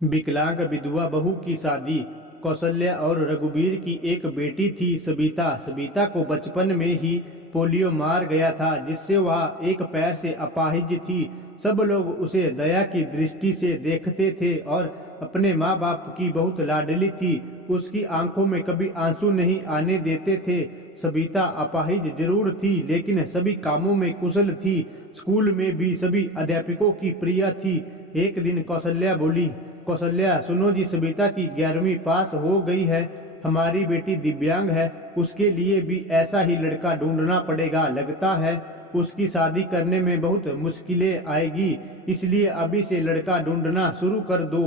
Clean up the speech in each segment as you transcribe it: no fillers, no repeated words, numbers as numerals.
विकलांग विधवा बहू की शादी। कौशल्या और रघुवीर की एक बेटी थी सबिता। सबिता को बचपन में ही पोलियो मार गया था, जिससे वह एक पैर से अपाहिज थी। सब लोग उसे दया की दृष्टि से देखते थे और अपने माँ बाप की बहुत लाडली थी। उसकी आंखों में कभी आंसू नहीं आने देते थे। सबिता अपाहिज जरूर थी, लेकिन सभी कामों में कुशल थी। स्कूल में भी सभी अध्यापकों की प्रिय थी। एक दिन कौशल्या बोली, कौशल्या सुनो जी, सबिता की 11वीं पास हो गई है। हमारी बेटी दिव्यांग है, उसके लिए भी ऐसा ही लड़का ढूंढना पड़ेगा। लगता है उसकी शादी करने में बहुत मुश्किलें आएगी, इसलिए अभी से लड़का ढूंढना शुरू कर दो।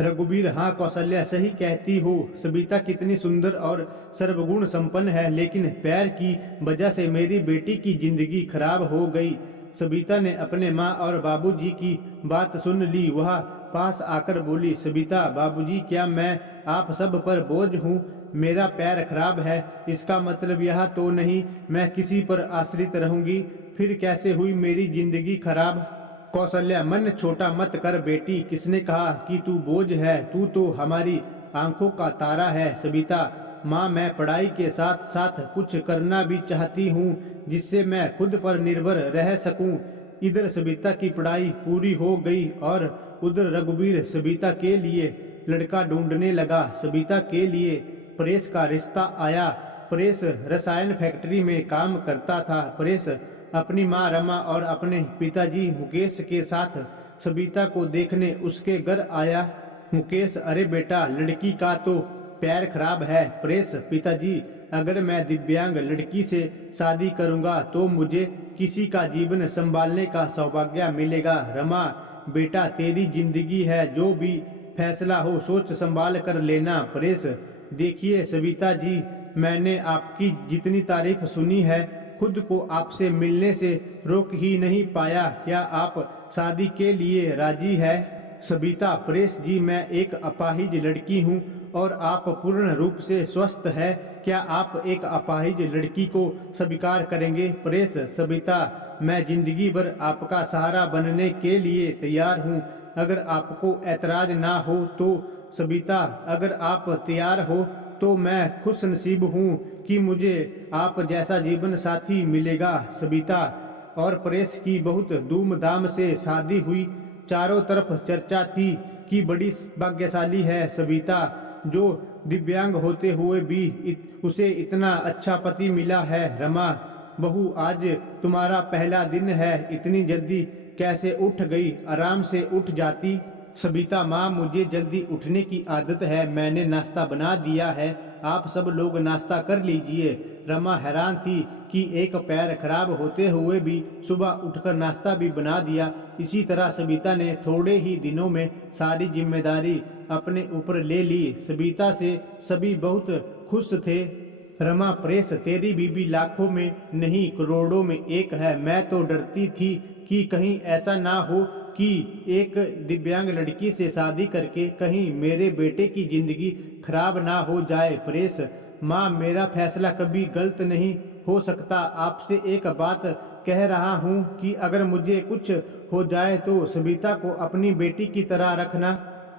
रघुवीर, हाँ कौशल्या सही कहती हो। सबिता कितनी सुंदर और सर्वगुण संपन्न है, लेकिन पैर की वजह से मेरी बेटी की जिंदगी खराब हो गई। सबिता ने अपने माँ और बाबूजी की बात सुन ली। वह पास आकर बोली, सबिता बाबूजी, क्या मैं आप सब पर बोझ हूँ? मेरा पैर खराब है, इसका मतलब यह तो नहीं मैं किसी पर आश्रित रहूंगी। फिर कैसे हुई मेरी जिंदगी खराब? कौशल्या, मन छोटा मत कर बेटी, किसने कहा कि तू बोझ है? तू तो हमारी आंखों का तारा है। सबिता, माँ मैं पढ़ाई के साथ साथ कुछ करना भी चाहती हूँ, जिससे मैं खुद पर निर्भर रह सकूँ। इधर सबिता की पढ़ाई पूरी हो गई और उधर रघुवीर सबिता के लिए लड़का ढूंढने लगा। सबिता के लिए परेश का रिश्ता आया। परेश रसायन फैक्ट्री में काम करता था। परेश अपनी माँ रमा और अपने पिताजी मुकेश के साथ सबिता को देखने उसके घर आया। मुकेश, अरे बेटा, लड़की का तो पैर खराब है। परेश, पिताजी, अगर मैं दिव्यांग लड़की से शादी करूंगा तो मुझे किसी का जीवन संभालने का सौभाग्य मिलेगा। रमा, बेटा तेरी जिंदगी है, जो भी फैसला हो सोच संभाल कर लेना। परेश, देखिए सबिता जी, मैंने आपकी जितनी तारीफ सुनी है, खुद को आपसे मिलने से रोक ही नहीं पाया। क्या आप शादी के लिए राजी है? सबिता, परेश जी, मैं एक अपाहिज लड़की हूँ और आप पूर्ण रूप से स्वस्थ है। क्या आप एक अपाहिज लड़की को स्वीकार करेंगे? परेश, सबिता, मैं जिंदगी भर आपका सहारा बनने के लिए तैयार हूँ, अगर आपको ऐतराज ना हो तो। सबिता, अगर आप तैयार हो तो मैं खुश नसीब हूँ कि मुझे आप जैसा जीवन साथी मिलेगा। सबिता और परेश की बहुत धूमधाम से शादी हुई। चारों तरफ चर्चा थी कि बड़ी भाग्यशाली है सबिता, जो दिव्यांग होते हुए भी उसे इतना अच्छा पति मिला है। रमा बहू, आज तुम्हारा पहला दिन है, इतनी जल्दी कैसे उठ गई? आराम से उठ जाती। सबिता, माँ मुझे जल्दी उठने की आदत है, मैंने नाश्ता बना दिया है, आप सब लोग नाश्ता कर लीजिए। रमा हैरान थी कि एक पैर खराब होते हुए भी सुबह उठकर नाश्ता भी बना दिया। इसी तरह सबिता ने थोड़े ही दिनों में सारी जिम्मेदारी अपने ऊपर ले ली। सबिता से सभी बहुत खुश थे। रमा, परेश, तेरी बीबी लाखों में नहीं करोड़ों में एक है। मैं तो डरती थी कि कहीं ऐसा ना हो कि एक दिव्यांग लड़की से शादी करके कहीं मेरे बेटे की जिंदगी खराब ना हो जाए। परेश, माँ मेरा फैसला कभी गलत नहीं हो सकता। आपसे एक बात कह रहा हूँ कि अगर मुझे कुछ हो जाए तो सबिता को अपनी बेटी की तरह रखना।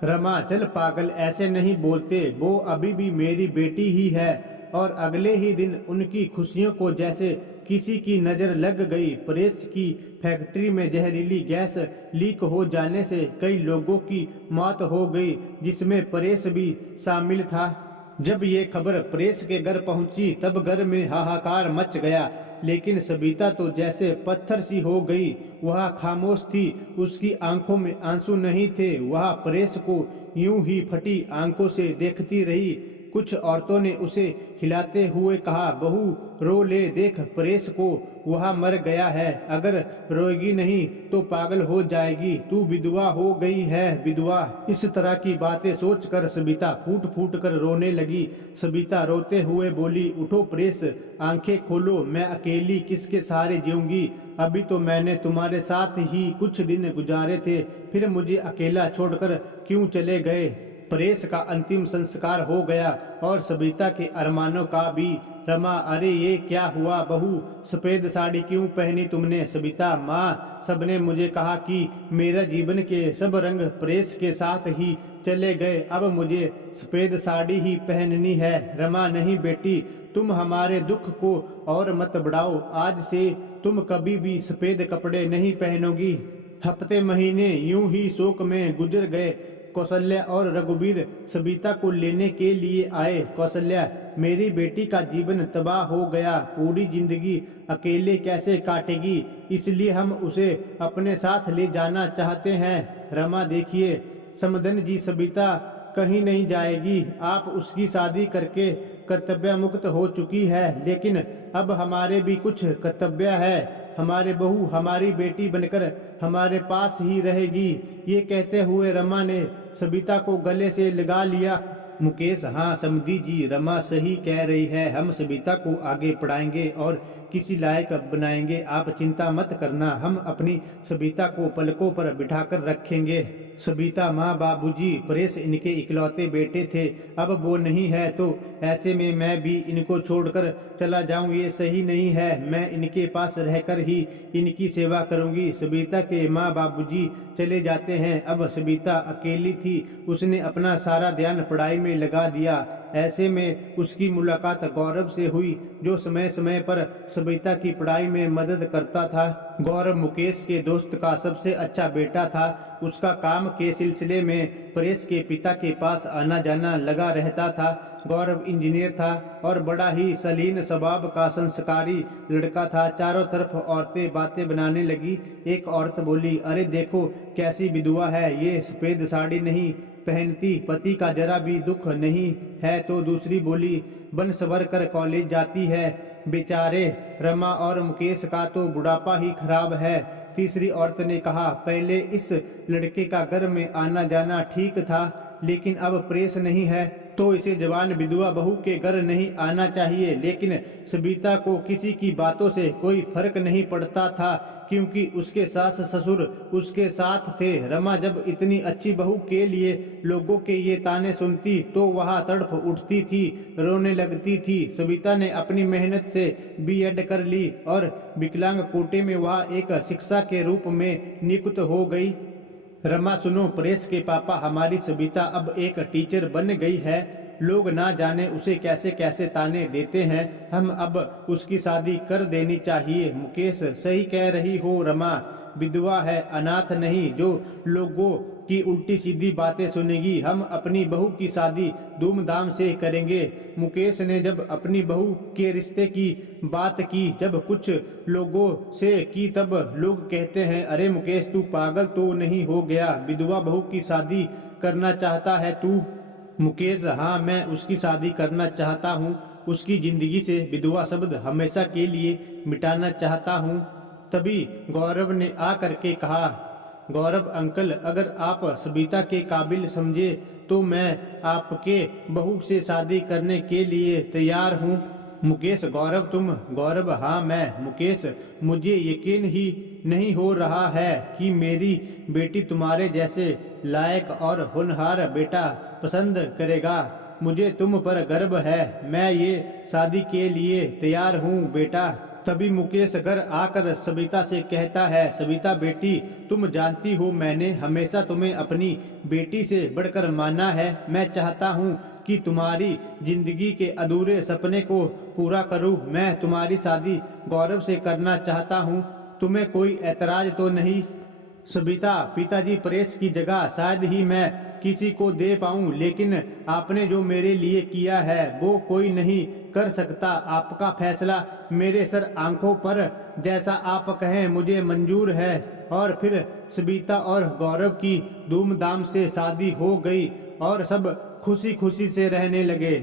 रमा, चल पागल, ऐसे नहीं बोलते, वो अभी भी मेरी बेटी ही है। और अगले ही दिन उनकी खुशियों को जैसे किसी की नजर लग गई। परेश की फैक्ट्री में जहरीली गैस लीक हो जाने से कई लोगों की मौत हो गई, जिसमें परेश भी शामिल था। जब ये खबर परेश के घर पहुंची तब घर में हाहाकार मच गया, लेकिन सबिता तो जैसे पत्थर सी हो गई। वह खामोश थी, उसकी आंखों में आंसू नहीं थे। वह परेश को यूं ही फटी आंखों से देखती रही। कुछ औरतों ने उसे हिलाते हुए कहा, बहू रो ले, देख परेश को, वह मर गया है, अगर रोएगी नहीं तो पागल हो जाएगी, तू विधवा हो गई है, विधवा। इस तरह की बातें सोचकर सबिता फूट फूट कर रोने लगी। सबिता रोते हुए बोली, उठो परेश, आंखें खोलो, मैं अकेली किसके सहारे जीऊंगी? अभी तो मैंने तुम्हारे साथ ही कुछ दिन गुजारे थे, फिर मुझे अकेला छोड़कर क्यों चले गए? परेश का अंतिम संस्कार हो गया और सबिता के अरमानों का भी। रमा, अरे ये क्या हुआ बहू, सफेद साड़ी क्यों पहनी तुमने? सबिता, माँ, सबने मुझे कहा कि मेरा जीवन के सब रंग प्रेस के साथ ही चले गए, अब मुझे सफेद साड़ी ही पहननी है। रमा, नहीं बेटी, तुम हमारे दुख को और मत बढ़ाओ, आज से तुम कभी भी सफेद कपड़े नहीं पहनोगी। हफ्ते महीने यूं ही शोक में गुजर गए। कौशल्या और रघुवीर सबिता को लेने के लिए आए। कौशल्या, मेरी बेटी का जीवन तबाह हो गया, पूरी जिंदगी अकेले कैसे काटेगी, इसलिए हम उसे अपने साथ ले जाना चाहते हैं। रमा, देखिए समदन जी, सबिता कहीं नहीं जाएगी, आप उसकी शादी करके कर्तव्य मुक्त हो चुकी है, लेकिन अब हमारे भी कुछ कर्तव्य है। हमारे बहू हमारी बेटी बनकर हमारे पास ही रहेगी। ये कहते हुए रमा ने सबिता को गले से लगा लिया। मुकेश, हाँ समधी जी, रमा सही कह रही है, हम सबिता को आगे पढ़ाएंगे और किसी लायक बनाएंगे, आप चिंता मत करना, हम अपनी सबिता को पलकों पर बिठाकर रखेंगे। सबिता, माँ, बाबूजी, परेश इनके इकलौते बेटे थे, अब वो नहीं है तो ऐसे में मैं भी इनको छोड़कर चला जाऊं, ये सही नहीं है। मैं इनके पास रहकर ही इनकी सेवा करूंगी। सबिता के माँ बाबूजी चले जाते हैं। अब सबिता अकेली थी, उसने अपना सारा ध्यान पढ़ाई में लगा दिया। ऐसे में उसकी मुलाकात गौरव से हुई, जो समय समय पर सबिता की पढ़ाई में मदद करता था। गौरव मुकेश के दोस्त का सबसे अच्छा बेटा था। उसका काम के सिलसिले में परेश के पिता के पास आना जाना लगा रहता था। गौरव इंजीनियर था और बड़ा ही सलीन स्वभाव का संस्कारी लड़का था। चारों तरफ औरतें बातें बनाने लगी। एक औरत बोली, अरे देखो कैसी विधवा है, ये सफेद साड़ी नहीं पहनती, पति का जरा भी दुख नहीं है। तो दूसरी बोली, बन सवर कर कॉलेज जाती है, बेचारे रमा और मुकेश का तो बुढ़ापा ही खराब है। तीसरी औरत ने कहा, पहले इस लड़के का घर में आना जाना ठीक था, लेकिन अब प्रेस नहीं है तो इसे जवान विधवा बहू के घर नहीं आना चाहिए। लेकिन सबिता को किसी की बातों से कोई फर्क नहीं पड़ता था, क्योंकि उसके सास ससुर उसके साथ थे। रमा जब इतनी अच्छी बहू के लिए लोगों के ये ताने सुनती तो वहाँ तड़प उठती थी, रोने लगती थी। सबिता ने अपनी मेहनत से बीएड कर ली और विकलांग कोटे में वह एक शिक्षा के रूप में नियुक्त हो गई। रमा, सुनो, परेश के पापा, हमारी सबिता अब एक टीचर बन गई है, लोग ना जाने उसे कैसे कैसे ताने देते हैं, हम अब उसकी शादी कर देनी चाहिए। मुकेश, सही कह रही हो रमा, विधवा है, अनाथ नहीं, जो लोगों की उल्टी सीधी बातें सुनेगी। हम अपनी बहू की शादी धूमधाम से करेंगे। मुकेश ने जब अपनी बहू के रिश्ते की बात की, जब कुछ लोगों से की, तब लोग कहते हैं, अरे मुकेश तू पागल तो नहीं हो गया, विधवा बहू की शादी करना चाहता है तू? मुकेश, हाँ मैं उसकी शादी करना चाहता हूँ, उसकी जिंदगी से विधवा शब्द हमेशा के लिए मिटाना चाहता हूँ। तभी गौरव ने आ करके कहा, गौरव अंकल, अगर आप सबिता के काबिल समझे तो मैं आपके बहू से शादी करने के लिए तैयार हूँ। मुकेश, गौरव तुम? गौरव, हाँ मैं। मुकेश, मुझे यकीन ही नहीं हो रहा है कि मेरी बेटी तुम्हारे जैसे लायक और होनहार बेटा पसंद करेगा। मुझे तुम पर गर्व है, मैं ये शादी के लिए तैयार हूँ बेटा। तभी मुकेश घर आकर सबिता से कहता है, सबिता बेटी, तुम जानती हो मैंने हमेशा तुम्हें अपनी बेटी से बढ़कर माना है। मैं चाहता हूँ कि तुम्हारी जिंदगी के अधूरे सपने को पूरा करूँ। मैं तुम्हारी शादी गौरव से करना चाहता हूँ, तुम्हें कोई ऐतराज तो नहीं? सबिता, पिताजी परेश की जगह शायद ही मैं किसी को दे पाऊं, लेकिन आपने जो मेरे लिए किया है वो कोई नहीं कर सकता। आपका फैसला मेरे सर आंखों पर, जैसा आप कहें मुझे मंजूर है। और फिर सबिता और गौरव की धूमधाम से शादी हो गई और सब खुशी खुशी से रहने लगे।